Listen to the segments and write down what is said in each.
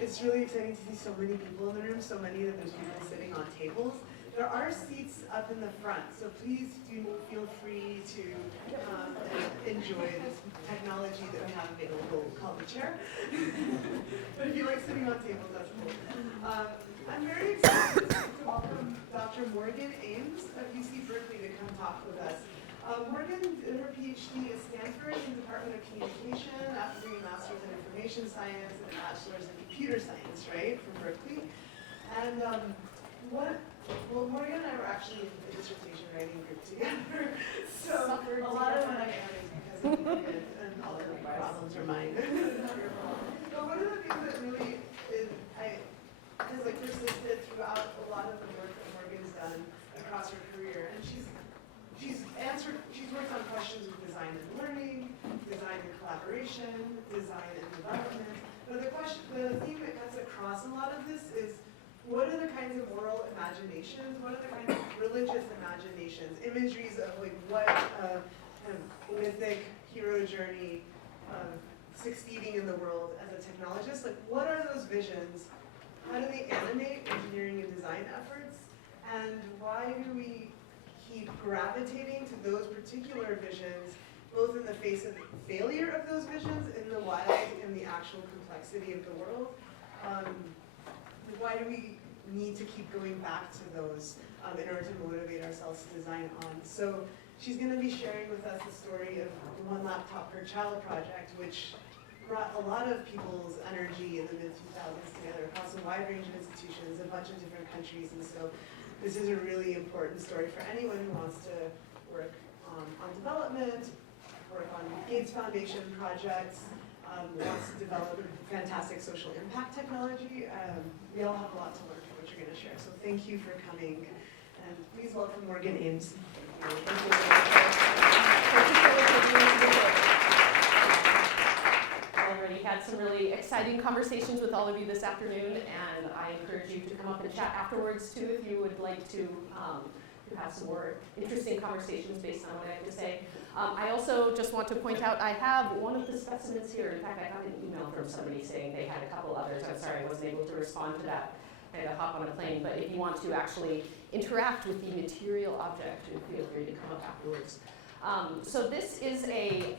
it's really exciting to see so many people in the room, so many that there's people sitting on tables. There are seats up in the front, so please do feel free to enjoy this technology that we have available called the chair. But if you like sitting on tables, that's cool. I'm very excited to welcome Dr. Morgan Ames of UC Berkeley to come talk with us. Morgan did her PhD at Stanford in the Department of Communication after doing a master's in information science and a bachelor's in computer science, right, from Berkeley. And well, Morgan and I were actually in the dissertation writing group together. So a lot of my is because of Morgan and all of the problems are mine. But one of the things that really has like persisted throughout a lot of the work that Morgan's done across her career, and she's worked on questions of design and learning, design and collaboration, design and development. But the theme that cuts across a lot of this is, what are the kinds of moral imaginations, what are the kinds of religious imaginations, imageries of like what kind of mythic hero journey of succeeding in the world as a technologist, like what are those visions? How do they animate engineering and design efforts? And why do we keep gravitating to those particular visions, both in the face of the failure of those visions, in the wild, in the actual complexity of the world? Why do we need to keep going back to those in order to motivate ourselves to design on? So she's going to be sharing with us the story of the One Laptop Per Child project, which brought a lot of people's energy in the mid-2000s together across a wide range of institutions, a bunch of different countries. And so this is a really important story for anyone who wants to work on development, work on Gates Foundation projects, wants to develop fantastic social impact technology. We all have a lot to learn from what you're going to share. So thank you for coming. And please welcome Morgan Ames. I already had some really exciting conversations with all of you this afternoon, and I encourage you to come up and chat afterwards too if you would like to have some more interesting conversations based on what I have to say. I also just want to point out I have one of the specimens here. In fact, I got an email from somebody saying they had a couple others. I'm sorry I wasn't able to respond to that. I had to hop on a plane. But if you want to actually interact with the material object, feel free to come up afterwards. So this is a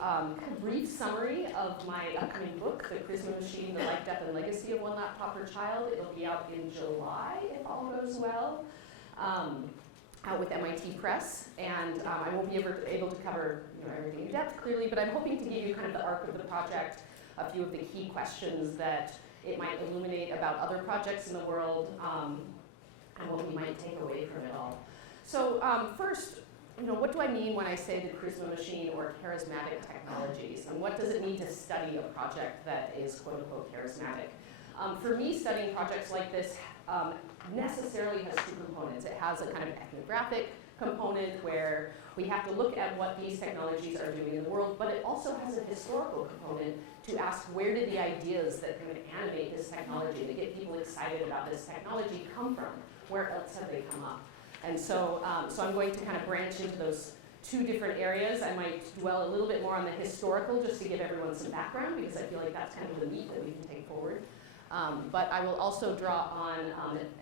brief summary of my upcoming book, The Charisma Machine, The Life, Death, and Legacy of One Laptop Per Child. It'll be out in July, if all goes well. Out with MIT Press, and I won't be able to cover everything in depth clearly, but I'm hoping to give you kind of the arc of the project, a few of the key questions that it might illuminate about other projects in the world, and what we might take away from it all. So first, what do I mean when I say the Charisma Machine or Charismatic Technologies, and what does it mean to study a project that is quote unquote charismatic? For me, studying projects like this necessarily has two components. It has a kind of ethnographic component where we have to look at what these technologies are doing in the world, but it also has a historical component to ask where did the ideas that kind of animate this technology, that get people excited about this technology come from? Where else have they come up? And so, so I'm going to kind of branch into those two different areas. I might dwell a little bit more on the historical just to give everyone some background, because I feel like that's kind of the meat that we can take forward. But I will also draw on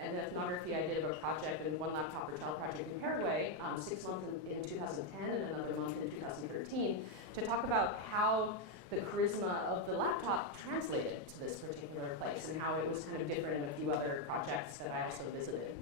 an ethnography I did of a project, and One Laptop Per Child project in Paraguay, 6 months in 2010 and another month in 2013, to talk about how the charisma of the laptop translated to this particular place and how it was kind of different in a few other projects that I also visited.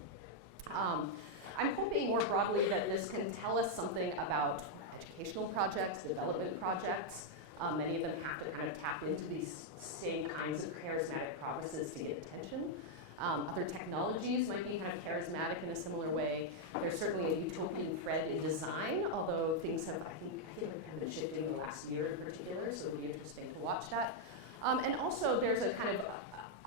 I'm hoping more broadly that this can tell us something about educational projects, development projects. Many of them have to kind of tap into these same kinds of charismatic processes to get attention. Other technologies might be kind of charismatic in a similar way. There's certainly a utopian thread in design, although things have, I feel like have been shifting in the last year in particular, so it'll be interesting to watch that. And also there's a kind of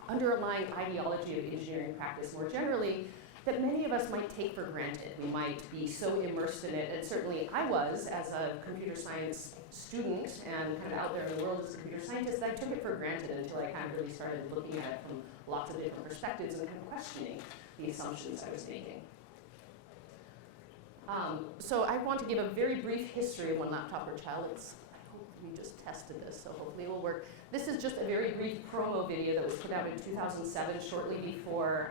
underlying ideology of engineering practice more generally that many of us might take for granted. We might be so immersed in it, and certainly I was as a computer science student and kind of out there in the world as a computer scientist, that I took it for granted until I kind of really started looking at it from lots of different perspectives and kind of questioning the assumptions I was making. So I want to give a very brief history of One Laptop Per Child. It's, I hope we just tested this, so hopefully it will work. This is just a very brief promo video that was put out in 2007, shortly before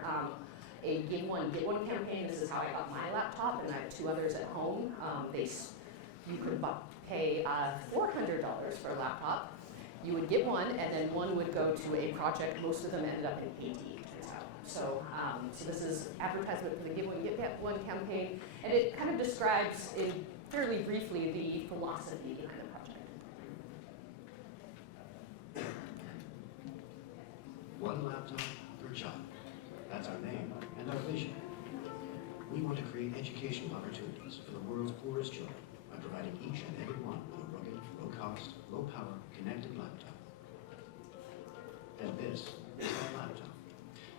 a Give One, Get One campaign. This is how I got my laptop, and I have 2 others at home. You could pay $400 for a laptop. You would get one, and then one would go to a project. Most of them ended up in Haiti, turns out. So this is advertisement for the Give One, Get One campaign, and it kind of describes fairly briefly the philosophy behind the project. One laptop per child. That's our name and our vision. We want to create educational opportunities for the world's poorest children by providing each and every one with a rugged, low-cost, low-power, connected laptop. And this is our laptop.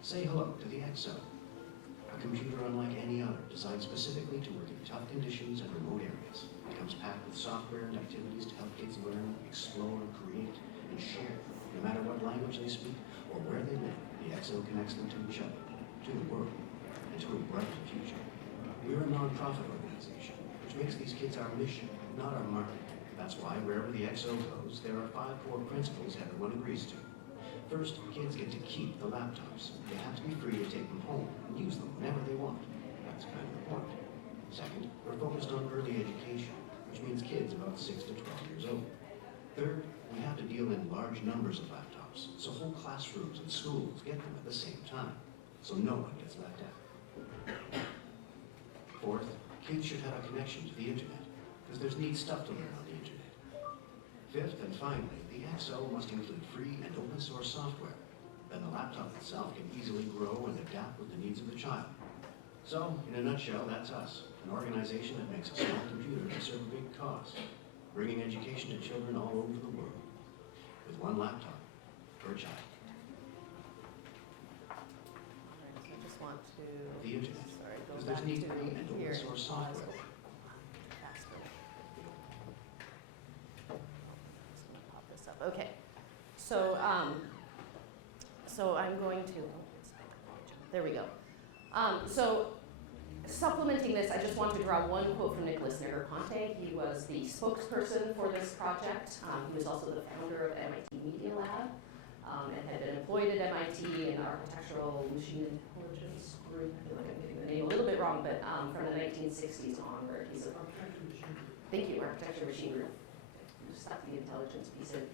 Say hello to the XO, a computer unlike any other, designed specifically to work in tough conditions and remote areas. It comes packed with software and activities to help kids learn, explore, create, and share, no matter what language they speak or where they live. The XO connects them to each other, to the world, and to a brighter future. We're a non-profit organization, which makes these kids our mission, not our market. That's why wherever the XO goes, there are 5 core principles everyone agrees to. First, kids get to keep the laptops. They have to be free to take them home and use them whenever they want. That's kind of the point. Second, we're focused on early education, which means kids about 6 to 12 years old. Third, we have to deal in large numbers of laptops, so whole classrooms and schools get them at the same time, so no one gets left out. Fourth, kids should have a connection to the internet, because there's neat stuff to learn on the internet. Fifth, and finally, the XO must include free and open source software. Then the laptop itself can easily grow and adapt with the needs of the child. So, in a nutshell, that's us, an organization that makes a small computer to serve a big cause, bringing education to children all over the world, with one laptop per child. I just want to, The internet, sorry, go because back there's neat to free and here. open source software. Faster. Just gonna pop this up. Okay, so I'm going to. There we go. So supplementing this, I just want to draw one quote from Nicholas Negroponte. He was the spokesperson for this project. He was also the founder of MIT Media Lab and had been employed at MIT in Architectural Machine Intelligence Group. I feel like I'm getting the name a little bit wrong, but from the 1960s onward, he's a thank you, Architecture Machine Group. Just stuck the intelligence piece in.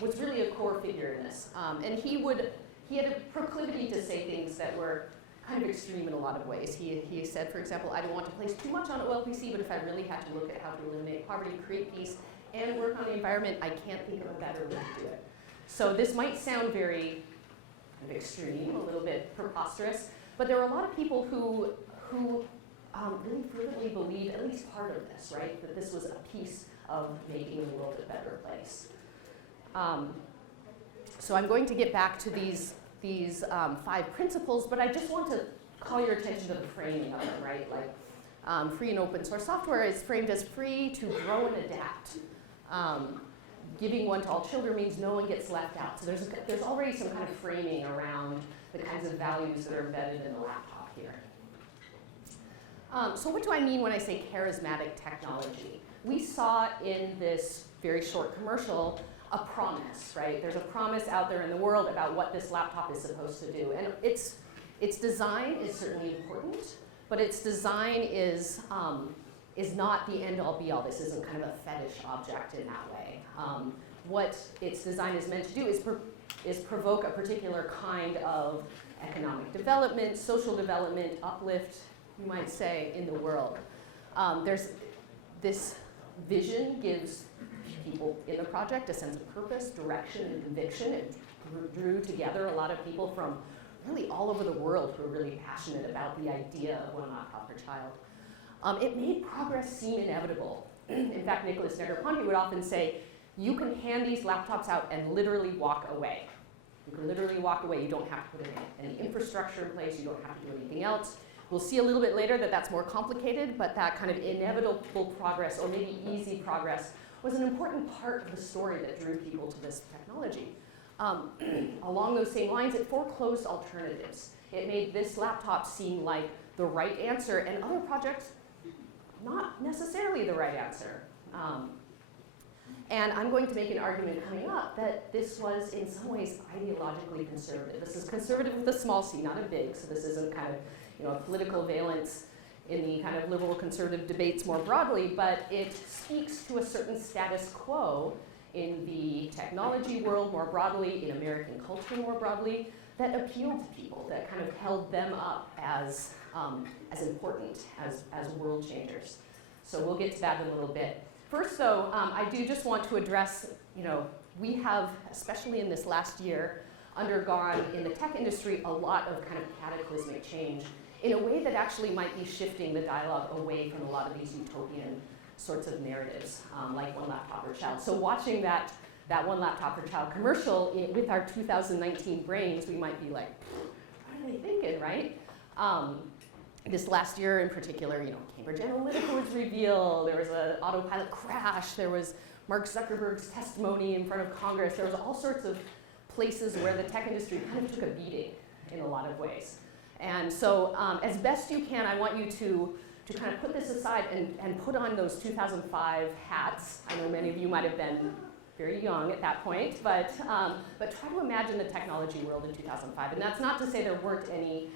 Was really a core figure in this. And he had a proclivity to say things that were kind of extreme in a lot of ways. He said, for example, I don't want to place too much on OLPC, but if I really had to look at how to eliminate poverty, create peace, and work on the environment, I can't think of a better way to do it. So this might sound very kind of extreme, a little bit preposterous, but there were a lot of people who really fervently believed at least part of this, right? That this was a piece of making the world a better place. So I'm going to get back to these 5 principles, but I just want to call your attention to the framing of them, right? Like free and open source software is framed as free to grow and adapt. Giving one to all children means no one gets left out. So there's already some kind of framing around the kinds of values that are embedded in the laptop here. So what do I mean when I say charismatic technology? We saw in this very short commercial a promise, right? There's a promise out there in the world about what this laptop is supposed to do. And its design is certainly important, but its design is not the end-all be-all. This isn't kind of a fetish object in that way. What its design is meant to do is provoke a particular kind of economic development, social development, uplift, you might say, in the world. There's this vision gives people in the project a sense of purpose, direction, and conviction. It drew together a lot of people from really all over the world who are really passionate about the idea of one laptop per child. It made progress seem inevitable. In fact, Nicholas Negroponte would often say, you can hand these laptops out and literally walk away. You can literally walk away. You don't have to put any infrastructure in place. You don't have to do anything else. We'll see a little bit later that that's more complicated, but that kind of inevitable progress, or maybe easy progress, was an important part of the story that drew people to this technology. Along those same lines, it foreclosed alternatives. It made this laptop seem like the right answer, and other projects, not necessarily the right answer. And I'm going to make an argument coming up that this was in some ways ideologically conservative. This is conservative with a small c, not a big, so this isn't kind of a political valence in the kind of liberal conservative debates more broadly, but it speaks to a certain status quo in the technology world more broadly, in American culture more broadly, that appealed to people, that kind of held them up as important, as world changers. So we'll get to that in a little bit. First though, I do just want to address, we have, especially in this last year, undergone in the tech industry a lot of kind of cataclysmic change in a way that actually might be shifting the dialogue away from a lot of these utopian sorts of narratives, like One Laptop Per Child. So watching that One Laptop Per Child commercial with our 2019 brains, we might be like, what are they thinking, right? This last year in particular, Cambridge Analytica was revealed, there was an autopilot crash, there was Mark Zuckerberg's testimony in front of Congress, there was all sorts of places where the tech industry kind of took a beating in a lot of ways. And so as best you can, I want you to kind of put this aside and put on those 2005 hats. I know many of you might have been very young at that point, but try to imagine the technology world in 2005. And that's not to say there weren't any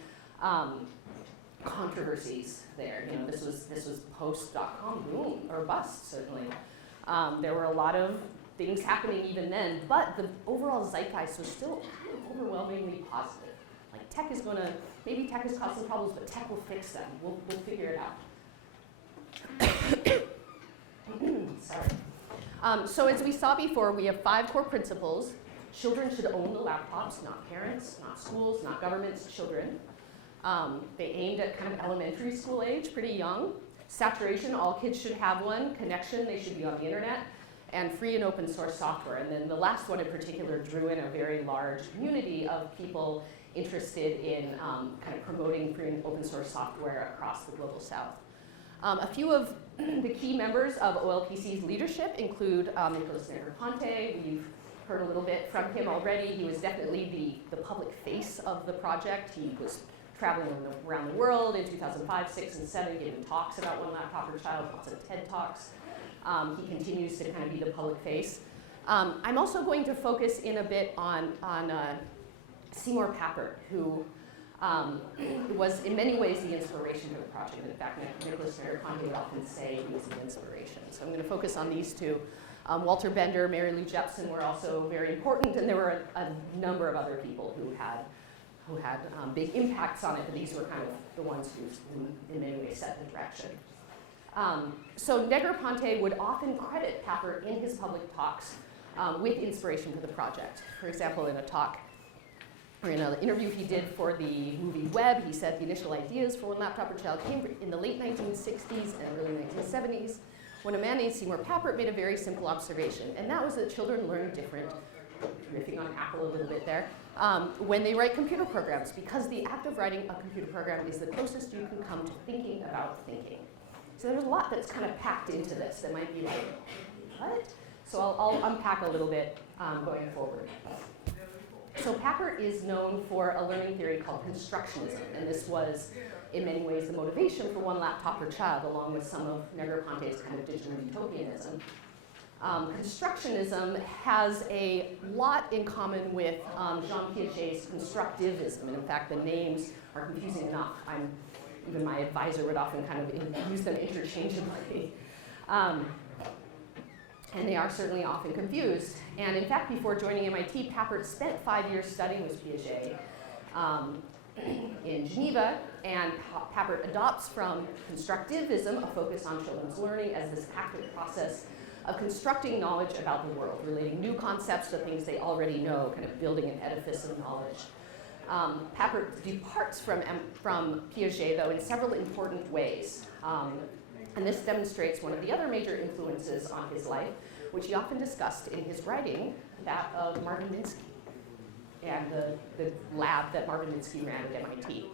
controversies there. This was post.com boom or bust, certainly. There were a lot of things happening even then, but the overall zeitgeist was still kind of overwhelmingly positive. Like maybe tech has caused some problems, but tech will fix them. We'll figure it out. Sorry. So as we saw before, we have 5 core principles. Children should own the laptops, not parents, not schools, not governments, children. They aimed at kind of elementary school age, pretty young. Saturation, all kids should have one. Connection, they should be on the internet. And free and open source software. And then the last one in particular drew in a very large community of people interested in kind of promoting free and open source software across the global south. A few of the key members of OLPC's leadership include Nicholas Negroponte. We've heard a little bit from him already. He was definitely the public face of the project. He was traveling around the world in 2005, 6, and 7, giving talks about One Laptop Per Child, lots of TED Talks. He continues to kind of be the public face. I'm also going to focus in a bit on Seymour Papert, who was in many ways the inspiration for the project. In fact, Nicholas Negroponte would often say he was the inspiration. So I'm going to focus on these two. Walter Bender, Mary Lou Jepson were also very important, and there were a number of other people who had big impacts on it, but these were kind of the ones who in many ways set the direction. So Negroponte would often credit Papert in his public talks with inspiration for the project. For example, in a talk, or in an interview he did for the movie Web, he said the initial ideas for One Laptop Per Child came in the late 1960s and early 1970s, when a man named Seymour Papert made a very simple observation, and that was that children learn different, riffing on Apple a little bit there, when they write computer programs, because the act of writing a computer program is the closest you can come to thinking about thinking. So there's a lot that's kind of packed into this that might be like, what? So I'll unpack a little bit going forward. So Papert is known for a learning theory called Constructionism, and this was in many ways the motivation for One Laptop Per Child, along with some of Negroponte's kind of digital utopianism. Constructionism has a lot in common with Jean Piaget's constructivism, and in fact the names are confusing enough. Even my advisor would often kind of use them interchangeably. And they are certainly often confused. And in fact, before joining MIT, Papert spent 5 years studying with Piaget in Geneva, and Papert adopts from constructivism a focus on children's learning as this active process of constructing knowledge about the world, relating new concepts to things they already know, kind of building an edifice of knowledge. Papert departs from Piaget, though, in several important ways. And this demonstrates one of the other major influences on his life, which he often discussed in his writing, that of Marvin Minsky and the lab that Marvin Minsky ran at MIT.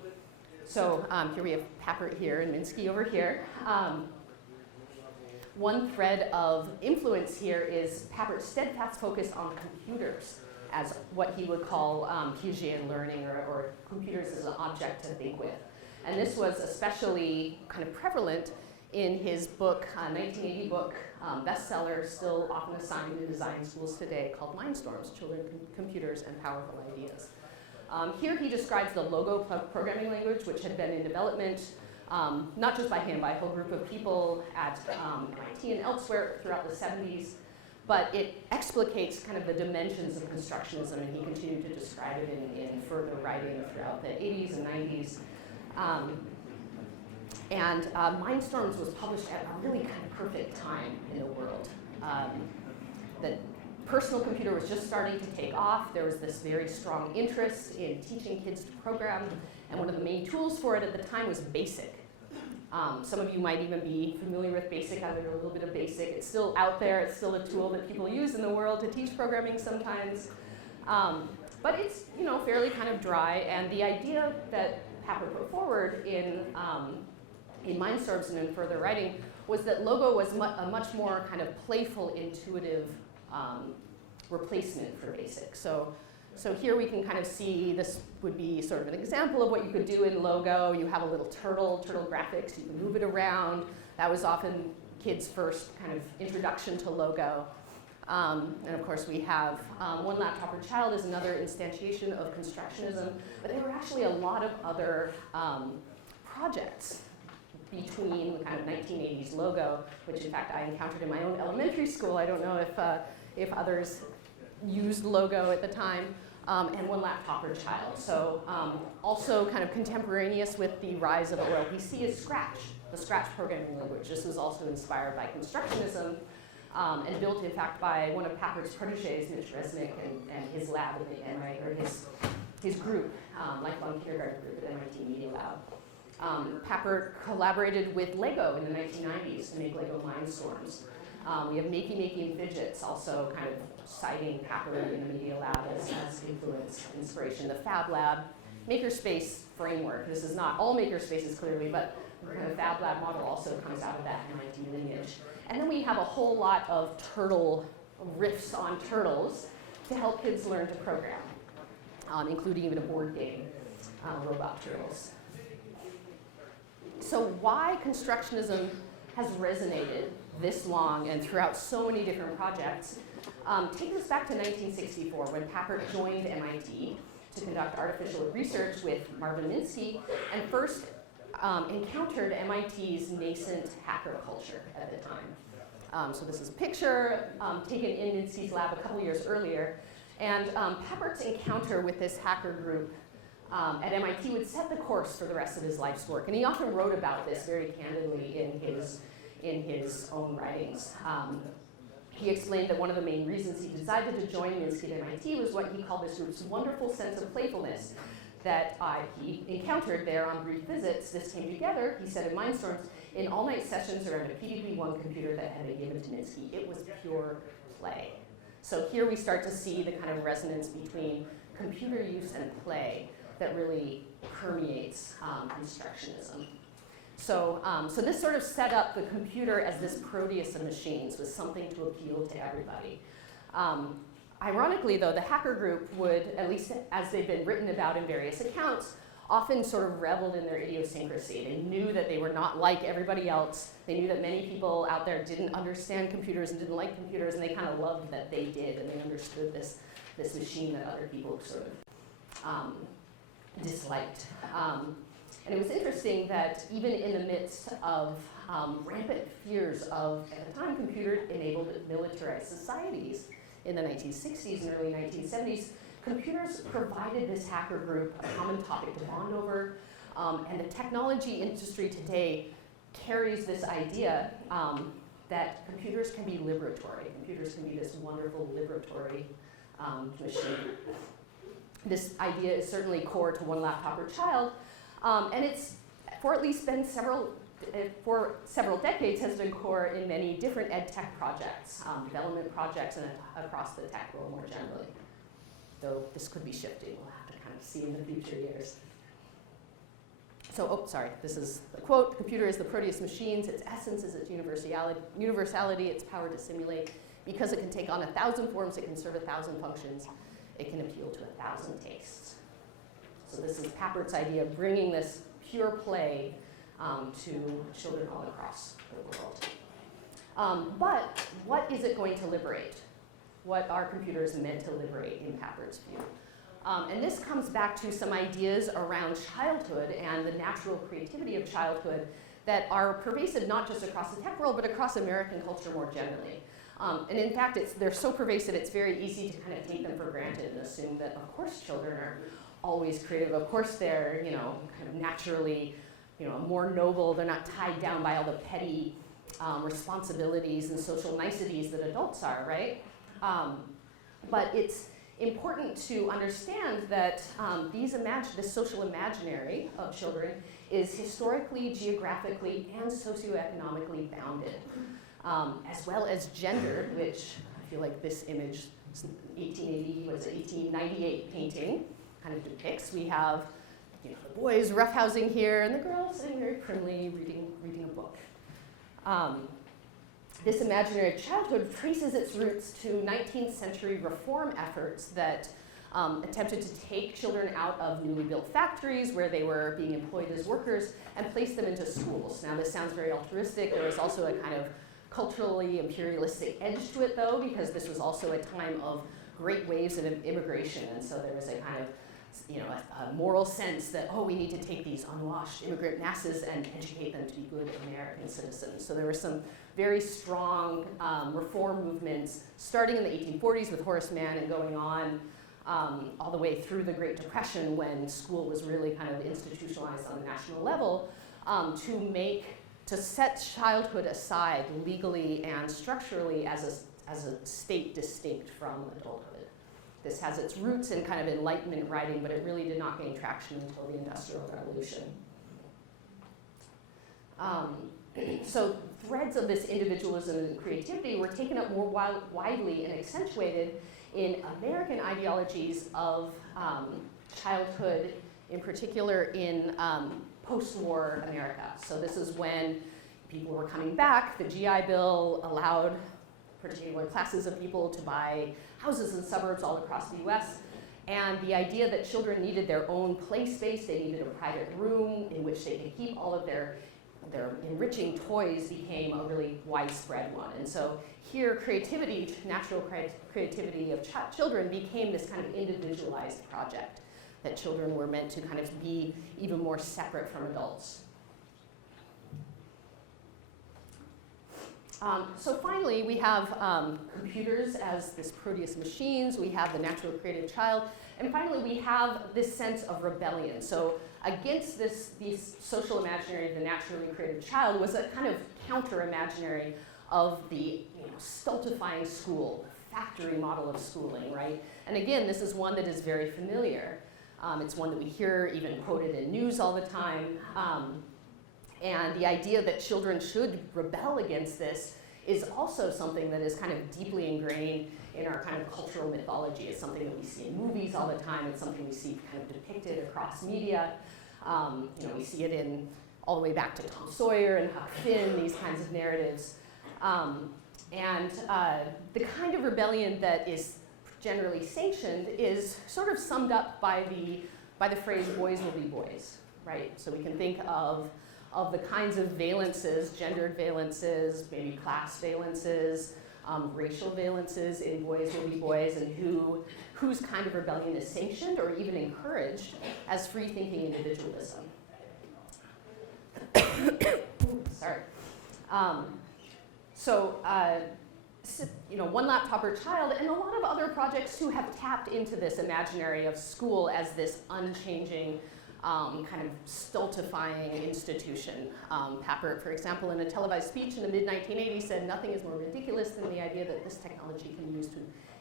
So here we have Papert here and Minsky over here. One thread of influence here is Papert's steadfast focus on computers as what he would call Piagetian learning, or computers as an object to think with. And this was especially kind of prevalent in his book, 1980 book, bestseller, still often assigned in design schools today, called Mindstorms, Children, Computers, and Powerful Ideas. Here he describes the Logo programming language, which had been in development, not just by him, by a whole group of people at MIT and elsewhere throughout the 70s, but it explicates kind of the dimensions of constructionism, and he continued to describe it in further writing throughout the 80s and 90s. Mindstorms was published at a really kind of perfect time in the world. The personal computer was just starting to take off. There was this very strong interest in teaching kids to program, and one of the main tools for it at the time was BASIC. Some of you might even be familiar with BASIC. I learned a little bit of BASIC. It's still out there. It's still a tool that people use in the world to teach programming sometimes. But it's fairly kind of dry, and the idea that Papert put forward in Mindstorms and in further writing was that Logo was a much more kind of playful, intuitive replacement for BASIC. So here we can kind of see, this would be sort of an example of what you could do in Logo. You have a little turtle graphics, you can move it around. That was often kids' first kind of introduction to Logo. And of course we have One Laptop Per Child is another instantiation of Constructionism, but there were actually a lot of other projects between the kind of 1980s Logo, which in fact I encountered in my own elementary school. I don't know if others used Logo at the time, and One Laptop Per Child. So also kind of contemporaneous with the rise of OLPC is Scratch, the Scratch programming language. This was also inspired by Constructionism and built in fact by one of Papert's proteges, Mitch Resnick, and his lab at the MIT, or his group, lifelong kindergarten group at MIT Media Lab. Papert collaborated with Lego in the 1990s to make Lego Mindstorms. We have Makey Fidgets also kind of citing Papert in the Media Lab as influence, inspiration. The Fab Lab Makerspace framework. This is not all makerspaces clearly, but the kind of Fab Lab model also comes out of that MIT lineage. And then we have a whole lot of turtle riffs on turtles to help kids learn to program, including even a board game, Robot Turtles. So why Constructionism has resonated this long and throughout so many different projects takes us back to 1964 when Papert joined MIT to conduct artificial research with Marvin Minsky and first encountered MIT's nascent hacker culture at the time. So this is a picture taken in Minsky's lab a couple years earlier, and Papert's encounter with this hacker group at MIT would set the course for the rest of his life's work, and he often wrote about this very candidly in his own writings. He explained that one of the main reasons he decided to join Minsky at MIT was what he called this group's wonderful sense of playfulness that he encountered there on brief visits. This came together, he said in Mindstorms, in all-night sessions around a PDB-1 computer that had been given to Minsky. It was pure play. So here we start to see the kind of resonance between computer use and play that really permeates Constructionism. So this sort of set up the computer as this Proteus of machines, with something to appeal to everybody. Ironically, though, the hacker group would, at least as they've been written about in various accounts, often sort of reveled in their idiosyncrasy. They knew that they were not like everybody else. They knew that many people out there didn't understand computers and didn't like computers, and they kind of loved that they did, and they understood this machine that other people sort of disliked. And it was interesting that even in the midst of rampant fears of, at the time, computer-enabled militarized societies in the 1960s and early 1970s, computers provided this hacker group a common topic to bond over. And the technology industry today carries this idea that computers can be liberatory. Computers can be this wonderful liberatory machine. This idea is certainly core to One Laptop Per Child, and it's, for at least been several decades, has been core in many different ed tech projects, development projects, and across the tech world more generally. Though this could be shifting, we'll have to kind of see in the future years. So, this is the quote: "The computer is the Proteus machines. Its essence is its universality, its power to simulate. Because it can take on 1,000 forms, it can serve 1,000 functions. It can appeal to 1,000 tastes." So this is Papert's idea of bringing this pure play to children all across the world. But what is it going to liberate? What are computers meant to liberate in Pappert's view? And this comes back to some ideas around childhood and the natural creativity of childhood that are pervasive not just across the tech world, but across American culture more generally. And in fact, they're so pervasive, it's very easy to kind of take them for granted and assume that, of course, children are always creative. Of course, they're, kind of naturally, more noble. They're not tied down by all the petty responsibilities and social niceties that adults are, right? But it's important to understand that this social imaginary of children is historically, geographically, and socioeconomically bounded, as well as gendered, which I feel like this image, 1898 painting, kind of depicts. We have the boys roughhousing here, and the girls sitting very primly reading a book. This imaginary childhood traces its roots to 19th century reform efforts that attempted to take children out of newly built factories where they were being employed as workers and place them into schools. Now, this sounds very altruistic. There was also a kind of culturally imperialistic edge to it, though, because this was also a time of great waves of immigration, and so there was a kind of a moral sense that, we need to take these unwashed immigrant masses and educate them to be good American citizens. So there were some very strong reform movements starting in the 1840s with Horace Mann and going on all the way through the Great Depression, when school was really kind of institutionalized on a national level, to set childhood aside legally and structurally as a state distinct from adulthood. This has its roots in kind of Enlightenment writing, but it really did not gain traction until the Industrial Revolution. So threads of this individualism and creativity were taken up more widely and accentuated in American ideologies of childhood, in particular in post-war America. So this is when people were coming back. The GI Bill allowed particular classes of people to buy houses in suburbs all across the US. And the idea that children needed their own play space, they needed a private room in which they could keep all of their enriching toys, became a really widespread one. And so here, natural creativity of children became this kind of individualized project, that children were meant to kind of be even more separate from adults. So finally, we have computers as this Proteus machines. We have the natural creative child. And finally, we have this sense of rebellion. So against these social imaginary of the naturally creative child was a kind of counter-imaginary of the stultifying school, factory model of schooling, right? And again, this is one that is very familiar. It's one that we hear even quoted in news all the time. And the idea that children should rebel against this is also something that is kind of deeply ingrained in our kind of cultural mythology. It's something that we see in movies all the time. It's something we see kind of depicted across media. We see it all the way back to Tom Sawyer and Huck Finn, these kinds of narratives. And the kind of rebellion that is generally sanctioned is sort of summed up by the phrase "boys will be boys," right? So we can think of the kinds of valences, gendered valences, maybe class valences, racial valences in boys will be boys, and whose kind of rebellion is sanctioned or even encouraged as free-thinking individualism. Sorry. One Laptop Per Child and a lot of other projects too have tapped into this imaginary of school as this unchanging, kind of stultifying institution. Papert, for example, in a televised speech in the mid-1980s said, "Nothing is more ridiculous than the idea that this technology can be used to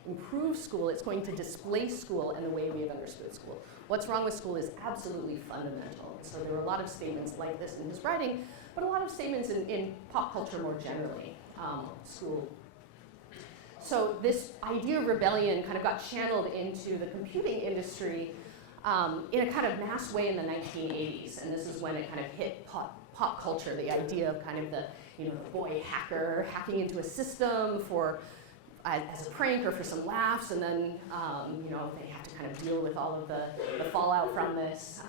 improve school. It's going to displace school and the way we have understood school. What's wrong with school is absolutely fundamental." So there were a lot of statements like this in his writing, but a lot of statements in pop culture more generally, school. So this idea of rebellion kind of got channeled into the computing industry in a kind of mass way in the 1980s, and this is when it kind of hit pop culture, the idea of kind of the boy hacker hacking into a system as a prank or for some laughs, and then they have to kind of deal with all of the fallout from this.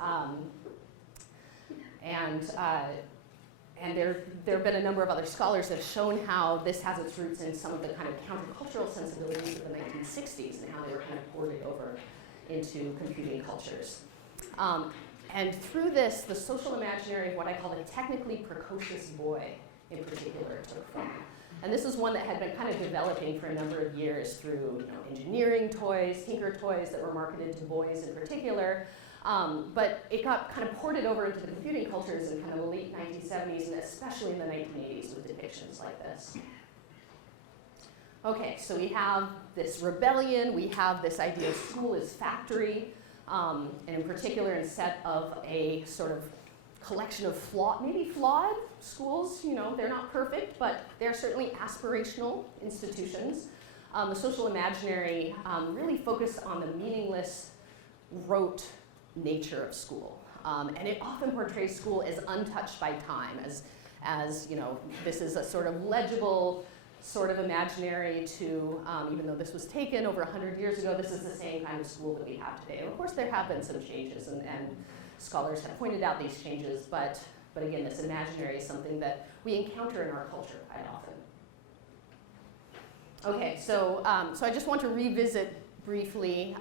and there have been a number of other scholars that have shown how this has its roots in some of the kind of countercultural sensibilities of the 1960s and how they were kind of ported over into computing cultures. And through this, the social imaginary of what I call the technically precocious boy in particular took form. And this is one that had been kind of developing for a number of years through engineering toys, tinker toys that were marketed to boys in particular. But it got kind of ported over into the computing cultures in kind of the late 1970s and especially in the 1980s with depictions like this. Okay, so we have this rebellion, we have this idea of school as factory, and in particular instead of a sort of collection of maybe flawed schools, they're not perfect, but they're certainly aspirational institutions. The social imaginary really focused on the meaningless, rote nature of school. And it often portrays school as untouched by time, as this is a sort of legible sort of imaginary to, even though this was taken over 100 years ago, this is the same kind of school that we have today. And of course, there have been some changes, and scholars have pointed out these changes, but again, this imaginary is something that we encounter in our culture quite often. Okay, so I just want to revisit briefly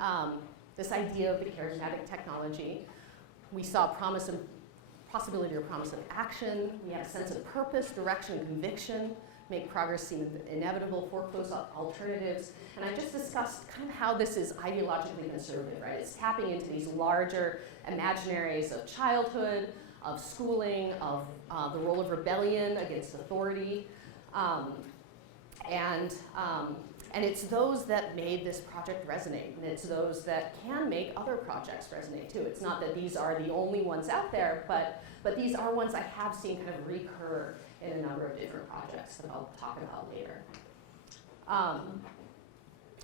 this idea of the charismatic technology. We saw possibility or promise of action. We had a sense of purpose, direction, and conviction, make progress seem inevitable, foreclose alternatives. And I just discussed kind of how this is ideologically conservative, right? It's tapping into these larger imaginaries of childhood, of schooling, of the role of rebellion against authority. And it's those that made this project resonate, and it's those that can make other projects resonate too. It's not that these are the only ones out there, but these are ones I have seen kind of recur in a number of different projects that I'll talk about later.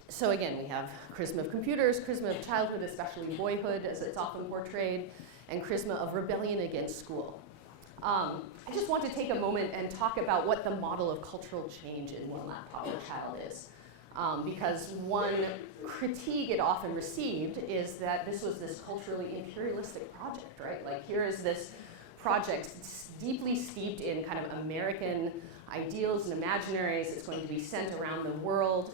So again, we have charisma of computers, charisma of childhood, especially boyhood as it's often portrayed, and charisma of rebellion against school. I just want to take a moment and talk about what the model of cultural change in One Laptop Per Child is. Because one critique it often received is that this was this culturally imperialistic project, right? Like here is this project deeply steeped in kind of American ideals and imaginaries. It's going to be sent around the world.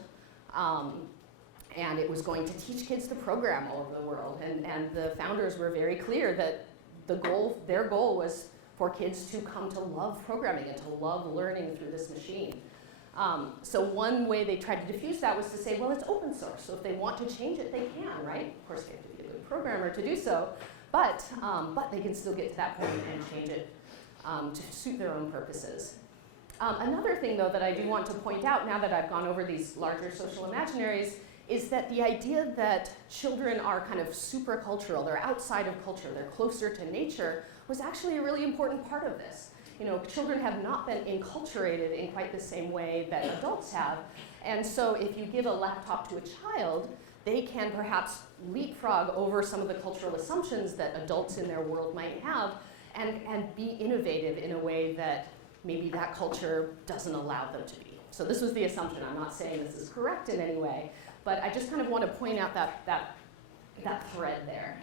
And it was going to teach kids to program all over the world. And the founders were very clear that their goal was for kids to come to love programming and to love learning through this machine. So one way they tried to diffuse that was to say, well, it's open source, so if they want to change it, they can, right? Of course, they have to be a good programmer to do so, but they can still get to that point and change it to suit their own purposes. Another thing, though, that I do want to point out now that I've gone over these larger social imaginaries is that the idea that children are kind of supercultural, they're outside of culture, they're closer to nature, was actually a really important part of this. Children have not been enculturated in quite the same way that adults have. And so if you give a laptop to a child, they can perhaps leapfrog over some of the cultural assumptions that adults in their world might have and be innovative in a way that maybe that culture doesn't allow them to be. So this was the assumption. I'm not saying this is correct in any way, but I just kind of want to point out that thread there.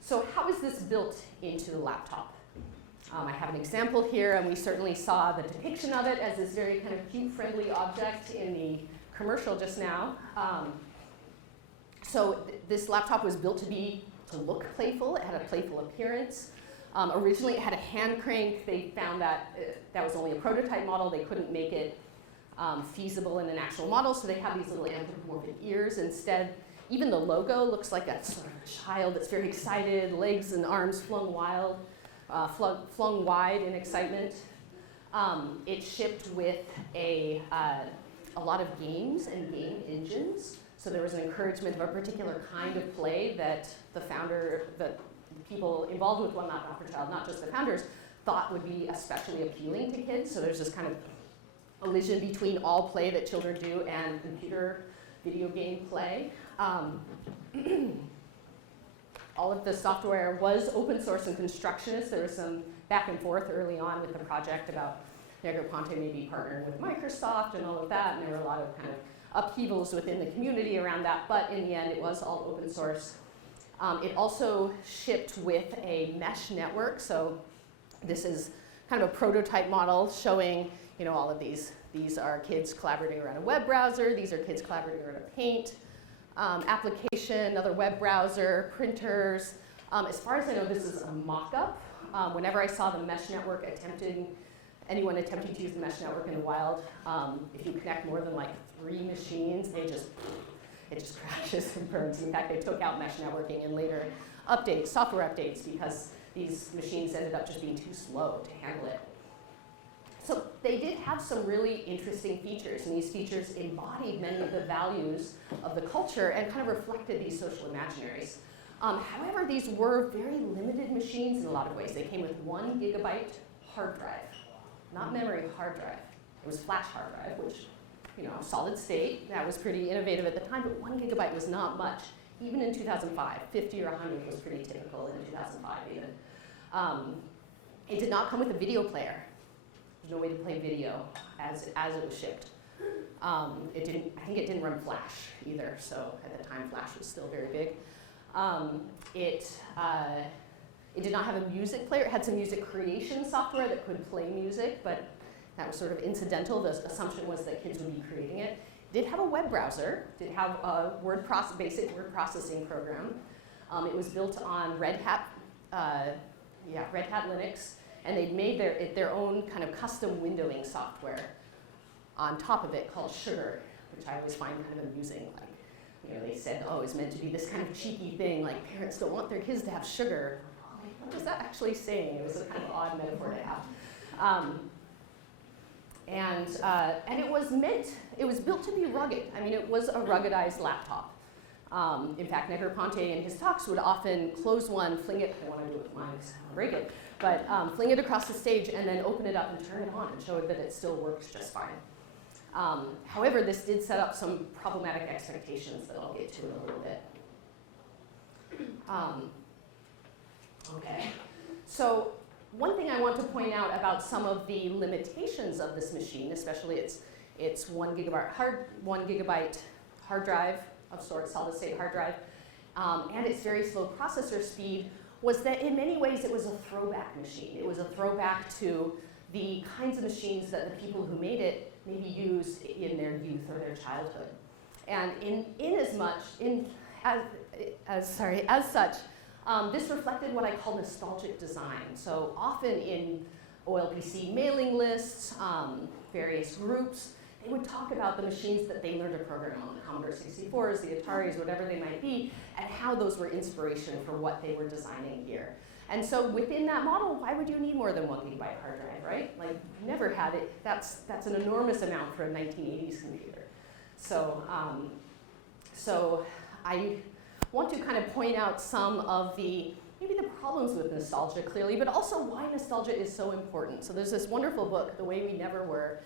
So how is this built into the laptop? I have an example here, and we certainly saw the depiction of it as this very kind of cute, friendly object in the commercial just now. So this laptop was built to look playful. It had a playful appearance. Originally, it had a hand crank. They found that that was only a prototype model. They couldn't make it feasible in an actual model, so they have these little anthropomorphic ears instead. Even the logo looks like a sort of child that's very excited, legs and arms flung wide in excitement. It shipped with a lot of games and game engines. So there was an encouragement of a particular kind of play that the people involved with One Laptop Per Child, not just the founders, thought would be especially appealing to kids. So there's this kind of collision between all play that children do and computer video game play. All of the software was open source and constructionist. There was some back and forth early on with the project about Negroponte maybe partnering with Microsoft and all of that, and there were a lot of kind of upheavals within the community around that, but in the end it was all open source. It also shipped with a mesh network, so this is kind of a prototype model showing, you know, all of these. These are kids collaborating around a web browser. These are kids collaborating around a Paint application, another web browser, printers. As far as I know, this is a mock-up. Whenever I saw the mesh network anyone attempting to use the mesh network in the wild, if you connect more than like 3 machines, it just crashes and burns. In fact, they took out mesh networking in later updates, software updates, because these machines ended up just being too slow to handle it. So they did have some really interesting features, and these features embodied many of the values of the culture and kind of reflected these social imaginaries. However, these were very limited machines in a lot of ways. They came with 1 gigabyte hard drive, not memory, hard drive. It was flash hard drive, which, you know, solid state. That was pretty innovative at the time, but 1 gigabyte was not much. Even in 2005, 50 or 100 was pretty typical in 2005 even. It did not come with a video player. There's no way to play video as it was shipped. I think it didn't run Flash either, so at the time Flash was still very big. It did not have a music player. It had some music creation software that could play music, but that was sort of incidental. The assumption was that kids would be creating it. It did have a web browser. Did have a basic word processing program. It was built on Red Hat Linux, and they'd made their own kind of custom windowing software on top of it called Sugar, which I always find kind of amusing. Like, you know, they said, oh, it's meant to be this kind of cheeky thing, like parents don't want their kids to have sugar. What was that actually saying? It was a kind of odd metaphor to have. And it was built to be rugged. I mean, it was a ruggedized laptop. In fact, Negroponte in his talks would often close one, fling it, I want to do it with mine because I want to break it, but fling it across the stage and then open it up and turn it on and show that it still works just fine. However, this did set up some problematic expectations that I'll get to in a little bit. Okay, so one thing I want to point out about some of the limitations of this machine, especially its 1 gigabyte hard drive of sorts, solid state hard drive, and its very slow processor speed, was that in many ways it was a throwback machine. It was a throwback to the kinds of machines that the people who made it maybe used in their youth or their childhood. And as such, this reflected what I call nostalgic design. So often in OLPC mailing lists, various groups, they would talk about the machines that they learned to program on, the Commodore 64s, the Ataris, whatever they might be, and how those were inspiration for what they were designing here. And so within that model, why would you need more than 1 gigabyte hard drive, right? Like, you never had it. That's an enormous amount for a 1980s computer. So I want to kind of point out some of maybe the problems with nostalgia clearly, but also why nostalgia is so important. So there's this wonderful book, The Way We Never Were,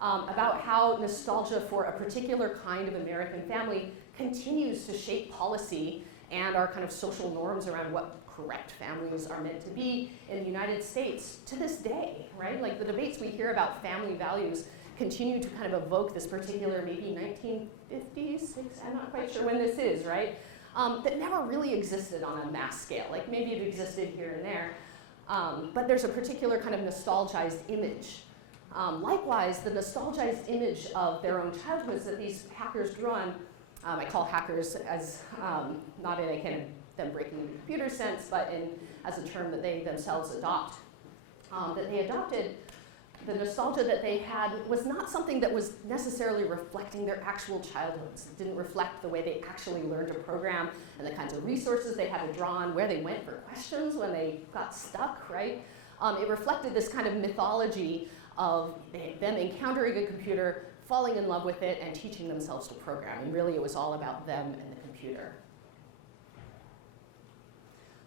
about how nostalgia for a particular kind of American family continues to shape policy and our kind of social norms around what correct families are meant to be in the United States to this day, right? Like the debates we hear about family values continue to kind of evoke this particular maybe 1950s, I'm not quite sure when this is, right? That never really existed on a mass scale. Like maybe it existed here and there, but there's a particular kind of nostalgized image. Likewise, the nostalgized image of their own childhoods that these hackers drew on, I call hackers as not in a kind of them breaking the computer sense, but as a term that they themselves adopt. That they adopted, the nostalgia that they had was not something that was necessarily reflecting their actual childhoods. It didn't reflect the way they actually learned to program and the kinds of resources they had to draw on, where they went for questions when they got stuck, right? It reflected this kind of mythology of them encountering a computer, falling in love with it, and teaching themselves to program. And really, it was all about them and the computer.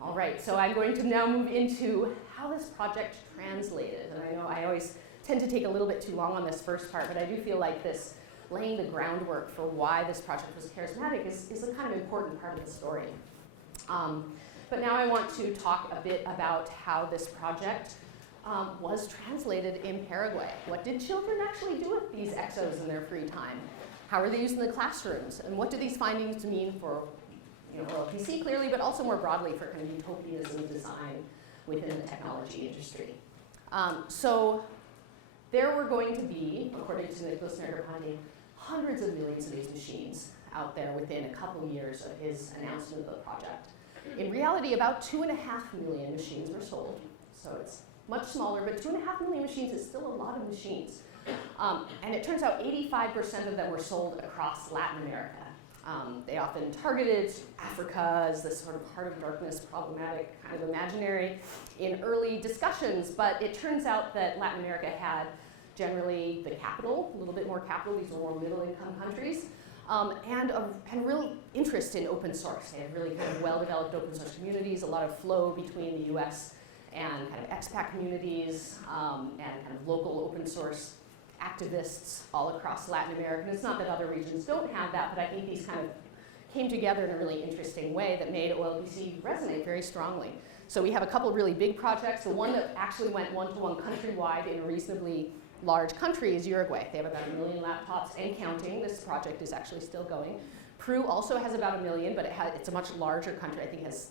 All right, so I'm going to now move into how this project translated. And I know I always tend to take a little bit too long on this first part, but I do feel like this laying the groundwork for why this project was charismatic is a kind of important part of the story. But now I want to talk a bit about how this project was translated in Paraguay. What did children actually do with these exos in their free time? How are they used in the classrooms? And what do these findings mean for OLPC clearly, but also more broadly for kind of utopianism design within the technology industry? So there were going to be, according to Nicholas Negroponte, hundreds of millions of these machines out there within a couple years of his announcement of the project. In reality, about 2.5 million machines were sold. So it's much smaller, but 2.5 million machines is still a lot of machines. And it turns out 85% of them were sold across Latin America. They often targeted Africa as this sort of heart of darkness, problematic kind of imaginary in early discussions, but it turns out that Latin America had generally the capital, a little bit more capital, these were more middle-income countries, and real interest in open source. They had really kind of well-developed open source communities, a lot of flow between the US and kind of expat communities, and kind of local open source activists all across Latin America. And it's not that other regions don't have that, but I think these kind of came together in a really interesting way that made OLPC resonate very strongly. So we have a couple of really big projects. The one that actually went one-to-one countrywide in a reasonably large country is Uruguay. They have about 1 million laptops and counting. This project is actually still going. Peru also has about 1 million, but it's a much larger country. I think it has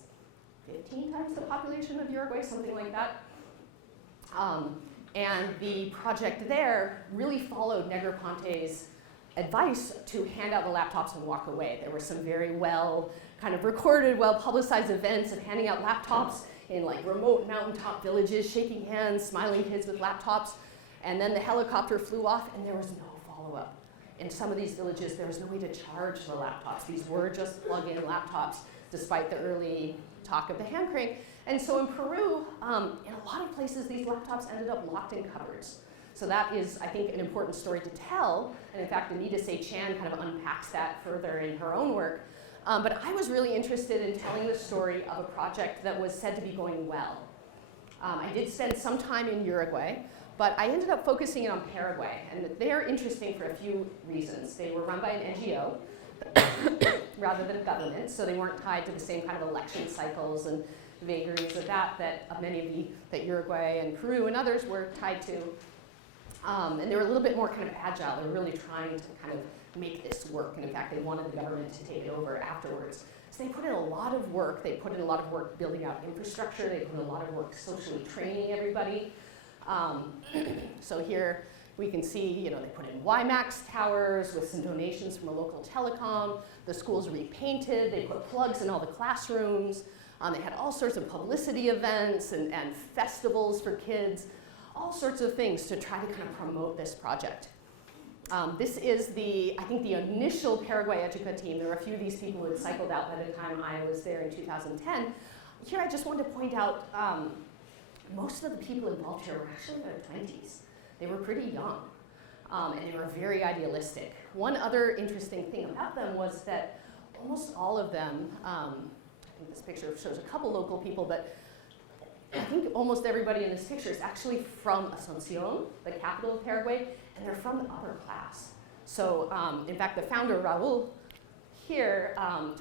15 times the population of Uruguay, something like that. And the project there really followed Negroponte's advice to hand out the laptops and walk away. There were some very well kind of recorded, well-publicized events of handing out laptops in like remote mountaintop villages, shaking hands, smiling kids with laptops. And then the helicopter flew off and there was no follow-up. In some of these villages, there was no way to charge the laptops. These were just plug-in laptops, despite the early talk of the hand crank. And so in Peru, in a lot of places, these laptops ended up locked in cupboards. So that is, I think, an important story to tell. And in fact, Anita Se-Chan kind of unpacks that further in her own work. But I was really interested in telling the story of a project that was said to be going well. I did spend some time in Uruguay, but I ended up focusing in on Paraguay. And they're interesting for a few reasons. They were run by an NGO rather than a government, so they weren't tied to the same kind of election cycles and vagaries of that many of that Uruguay and Peru and others were tied to. And they were a little bit more kind of agile. They were really trying to kind of make this work. And in fact, they wanted the government to take it over afterwards. So they put in a lot of work. They put in a lot of work building out infrastructure. They put in a lot of work socially training everybody. So here we can see, they put in WiMAX towers with some donations from a local telecom. The schools repainted. They put plugs in all the classrooms. They had all sorts of publicity events and festivals for kids, all sorts of things to try to kind of promote this project. This is I think the initial Paraguay Educa team. There were a few of these people who had cycled out by the time I was there in 2010. Here I just wanted to point out most of the people involved here were actually in their 20s. They were pretty young, and they were very idealistic. One other interesting thing about them was that almost all of them, I think this picture shows a couple local people, but I think almost everybody in this picture is actually from Asuncion, the capital of Paraguay, and they're from the upper class. So in fact, the founder, Raul, here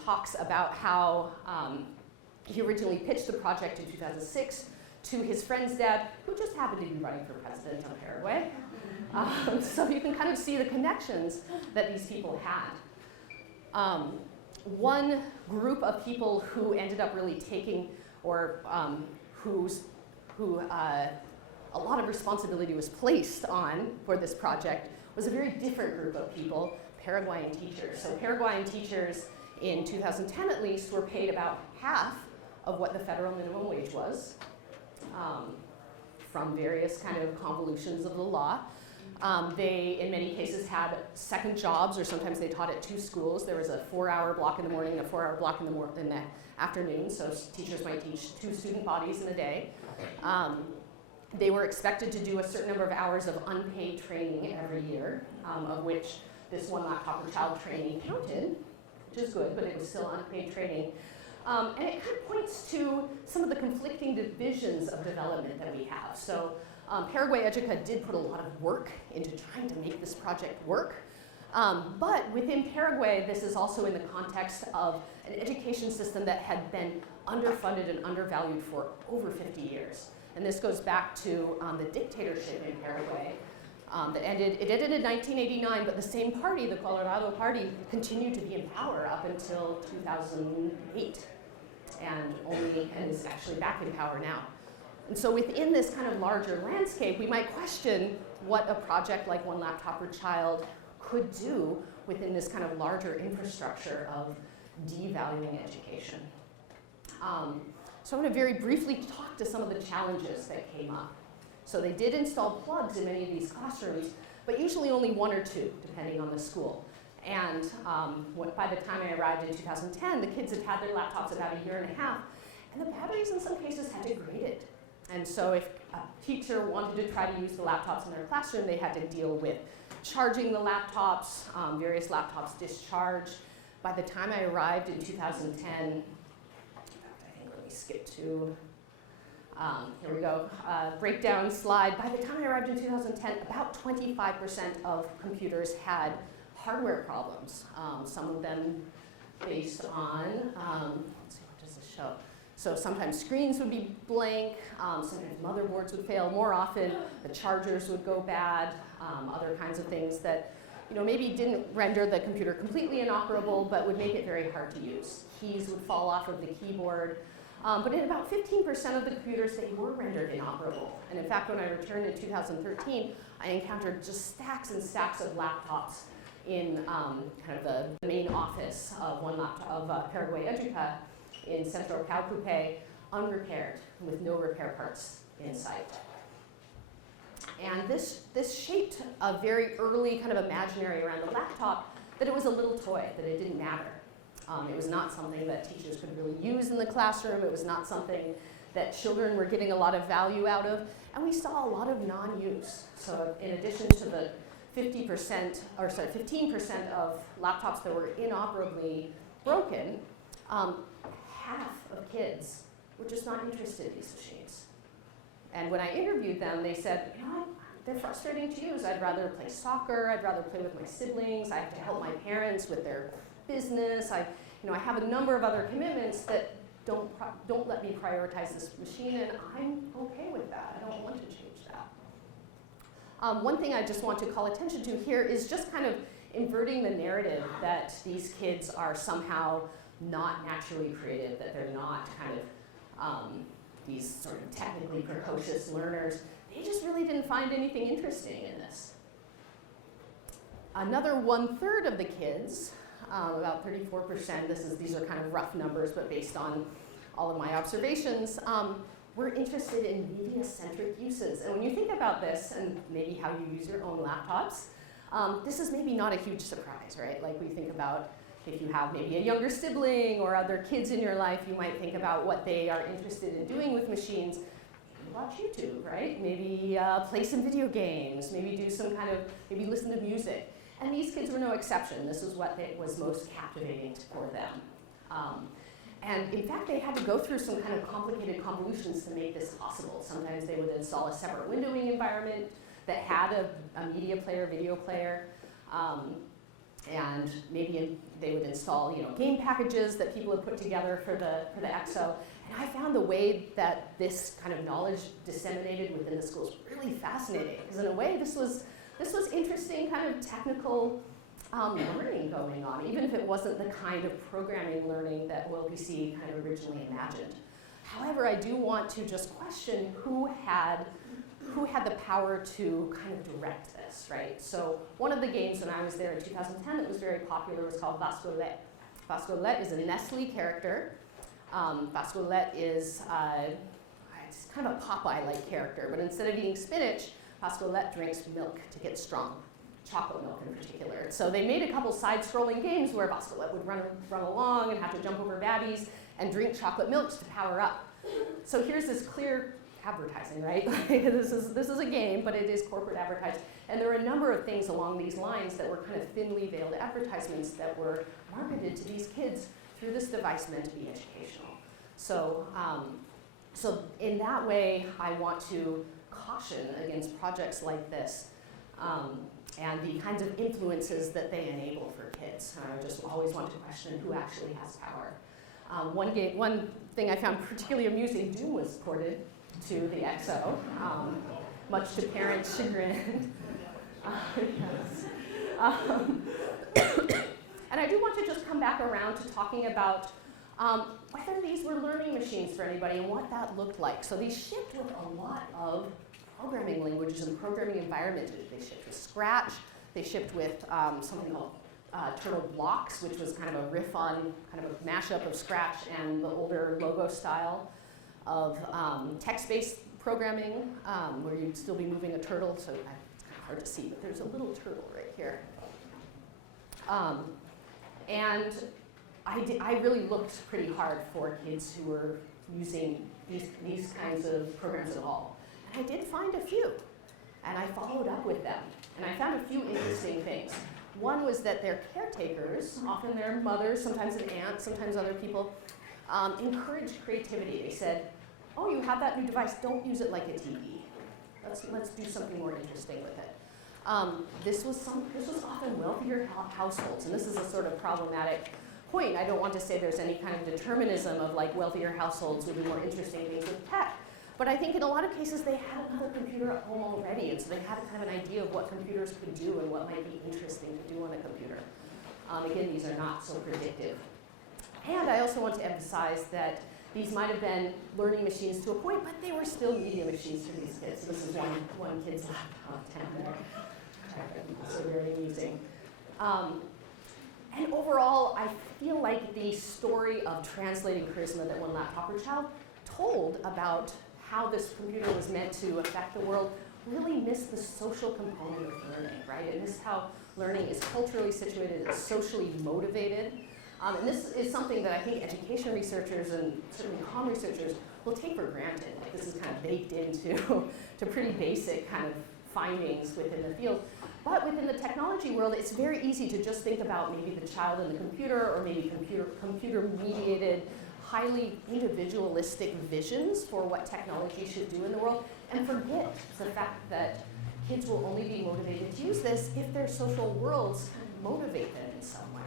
talks about how he originally pitched the project in 2006 to his friend's dad, who just happened to be running for president of Paraguay. So you can kind of see the connections that these people had. One group of people who ended up really taking, or who a lot of responsibility was placed on for this project, was a very different group of people, Paraguayan teachers. So Paraguayan teachers in 2010 at least were paid about half of what the federal minimum wage was, from various kind of convolutions of the law. They, in many cases, had second jobs, or sometimes they taught at 2 schools. There was a 4-hour block in the morning and a 4-hour block in the afternoon, so teachers might teach 2 student bodies in a day. They were expected to do a certain number of hours of unpaid training every year, of which this one laptop per child training counted, which is good, but it was still unpaid training. And it kind of points to some of the conflicting divisions of development that we have. So Paraguay Educa did put a lot of work into trying to make this project work. But within Paraguay, this is also in the context of an education system that had been underfunded and undervalued for over 50 years. And this goes back to the dictatorship in Paraguay that ended in 1989, but the same party, the Colorado Party, continued to be in power up until 2008, and is actually back in power now. And so within this kind of larger landscape, we might question what a project like One Laptop Per Child could do within this kind of larger infrastructure of devaluing education. So I'm going to very briefly talk to some of the challenges that came up. So they did install plugs in many of these classrooms, but usually only one or two, depending on the school. And by the time I arrived in 2010, the kids had had their laptops about a year and a half, and the batteries in some cases had degraded. And so if a teacher wanted to try to use the laptops in their classroom, they had to deal with charging the laptops, various laptops discharged. By the time I arrived in 2010, I think let me skip to, here we go, breakdown slide. By the time I arrived in 2010, about 25% of computers had hardware problems. Some of them based on, let's see, what does this show? So sometimes screens would be blank, sometimes motherboards would fail. More often, the chargers would go bad, other kinds of things that maybe didn't render the computer completely inoperable, but would make it very hard to use. Keys would fall off of the keyboard. But in about 15% of the computers, they were rendered inoperable. And in fact, when I returned in 2013, I encountered just stacks and stacks of laptops in kind of the main office of Paraguay Educa in Centro Calpupe, unrepaired, with no repair parts in sight. And this shaped a very early kind of imaginary around the laptop that it was a little toy, that it didn't matter. It was not something that teachers could really use in the classroom. It was not something that children were getting a lot of value out of. And we saw a lot of non-use. So in addition to the 15% of laptops that were inoperably broken, half of kids were just not interested in these machines. And when I interviewed them, they said, they're frustrating to use. I'd rather play soccer. I'd rather play with my siblings. I have to help my parents with their business. I have a number of other commitments that don't let me prioritize this machine, and I'm okay with that. I don't want to change that. One thing I just want to call attention to here is just kind of inverting the narrative that these kids are somehow not naturally creative, that they're not kind of these sort of technically precocious learners. They just really didn't find anything interesting in this. Another 1/3 of the kids, about 34%, these are kind of rough numbers, but based on all of my observations, were interested in media-centric uses. And when you think about this, and maybe how you use your own laptops, this is maybe not a huge surprise, right? Like we think about if you have maybe a younger sibling or other kids in your life, you might think about what they are interested in doing with machines. Watch YouTube, right? Maybe play some video games, maybe do some kind of, maybe listen to music. And these kids were no exception. This is what was most captivating for them. And in fact, they had to go through some kind of complicated convolutions to make this possible. Sometimes they would install a separate windowing environment that had a media player, video player. And maybe they would install game packages that people had put together for the EXO. And I found the way that this kind of knowledge disseminated within the schools really fascinating. Because in a way, this was interesting kind of technical learning going on, even if it wasn't the kind of programming learning that OLPC kind of originally imagined. However, I do want to just question who had the power to kind of direct this, right? So one of the games when I was there in 2010 that was very popular was called Vascolet. Vascolet is a Nestle character. Vascolet is it's kind of a Popeye-like character, but instead of eating spinach, Vascolet drinks milk to get strong, chocolate milk in particular. So they made a couple side-scrolling games where Vascolet would run along and have to jump over baddies and drink chocolate milk to power up. So here's this clear advertising, right? This is a game, but it is corporate advertising. And there were a number of things along these lines that were kind of thinly veiled advertisements that were marketed to these kids through this device meant to be educational. So, so in that way, I want to caution against projects like this and the kinds of influences that they enable for kids. I just always want to question who actually has power. One thing I found particularly amusing, Doom was ported to the EXO, much to parents' chagrin. Yes. And I do want to just come back around to talking about whether these were learning machines for anybody and what that looked like. So these shipped with a lot of programming languages and programming environments. They shipped with Scratch. They shipped with something called Turtle Blocks, which was kind of a riff on kind of a mashup of Scratch and the older logo style of text-based programming, where you'd still be moving a turtle. So it's kind of hard to see, but there's a little turtle right here. And I really looked pretty hard for kids who were using these kinds of programs at all. And I did find a few, and I followed up with them. And I found a few interesting things. One was that their caretakers, often their mothers, sometimes an aunt, sometimes other people, encouraged creativity. They said, oh, you have that new device, don't use it like a TV. Let's do something more interesting with it. This was often wealthier households, and this is a sort of problematic point. I don't want to say there's any kind of determinism of like wealthier households would do more interesting things with tech. But I think in a lot of cases they had another computer at home already, and so they had kind of an idea of what computers could do and what might be interesting to do on a computer. Again, these are not so predictive. And I also want to emphasize that these might have been learning machines to a point, but they were still media machines for these kids. So this is one kid's laptop, 10 so very amusing. And overall, I feel like the story of translating charisma that one laptop per child told about how this computer was meant to affect the world really missed the social component of learning, right? It missed how learning is culturally situated, it's socially motivated. And this is something that I think education researchers and certainly comm researchers will take for granted. Like this is kind of baked into to pretty basic kind of findings within the field. But within the technology world, it's very easy to just think about maybe the child and the computer, or maybe computer-mediated, highly individualistic visions for what technology should do in the world, and forget the fact that kids will only be motivated to use this if their social worlds kind of motivate them in some way.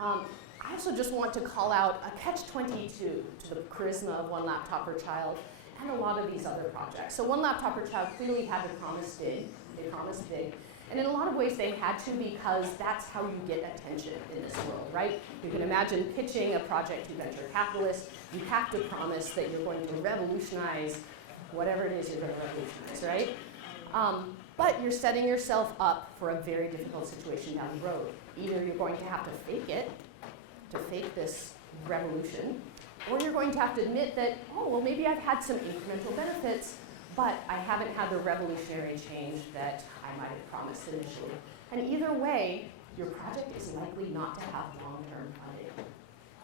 I also just want to call out a catch-22 to the charisma of one laptop per child and a lot of these other projects. So one laptop per child clearly had to promise big. They promised big. And in a lot of ways they had to, because that's how you get attention in this world, right? You can imagine pitching a project to venture capitalists. You have to promise that you're going to revolutionize whatever it is you're going to revolutionize, right? But you're setting yourself up for a very difficult situation down the road. Either you're going to have to fake this revolution, or you're going to have to admit that, oh, well, maybe I've had some incremental benefits, but I haven't had the revolutionary change that I might have promised initially. And either way, your project is likely not to have long-term funding.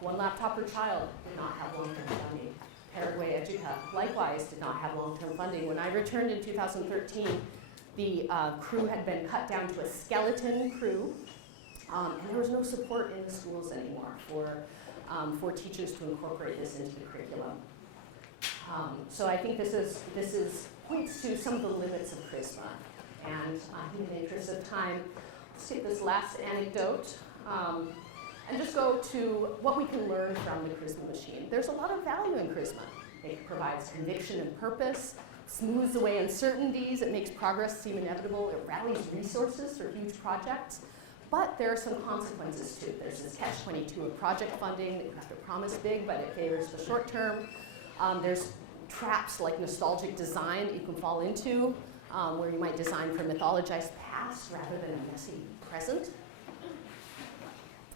One laptop per child did not have long-term funding. Paraguay Educa, likewise, did not have long-term funding. When I returned in 2013, the crew had been cut down to a skeleton crew, and there was no support in the schools anymore for teachers to incorporate this into the curriculum. So I think this points to some of the limits of charisma. And I think in the interest of time, let's take this last anecdote and just go to what we can learn from the charisma machine. There's a lot of value in charisma. It provides conviction and purpose, smooths away uncertainties, it makes progress seem inevitable, it rallies resources for huge projects. But there are some consequences too. There's this catch-22 of project funding that you have to promise big, but it favors the short term. There's traps like nostalgic design that you can fall into, where you might design for a mythologized past rather than a messy present.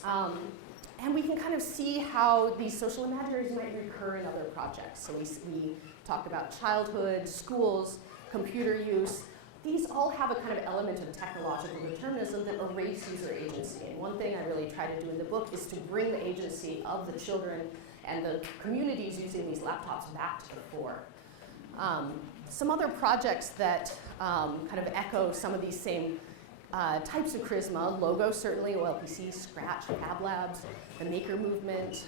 And we can kind of see how these social imaginaries might recur in other projects. So we talked about childhood, schools, computer use. These all have a kind of element of technological determinism that erase user agency. And one thing I really try to do in the book is to bring the agency of the children and the communities using these laptops back to the fore. Some other projects that kind of echo some of these same types of charisma, Logo certainly, OLPC, Scratch, Fab Labs, the Maker movement,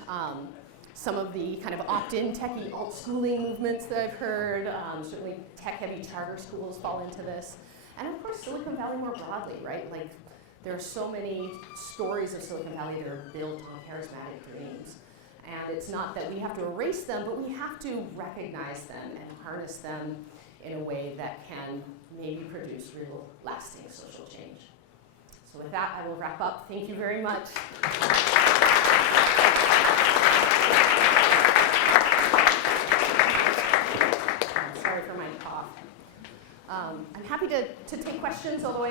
some of the kind of opt-in techie alt-schooling movements that I've heard, certainly tech-heavy charter schools fall into this. And of course, Silicon Valley more broadly, right? Like, there are so many stories of Silicon Valley that are built on charismatic dreams. And it's not that we have to erase them, but we have to recognize them and harness them in a way that can maybe produce real lasting social change. So with that, I will wrap up. Thank you very much.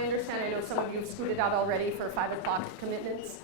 understand, I know some of you have scooted out already for 5 o'clock commitments.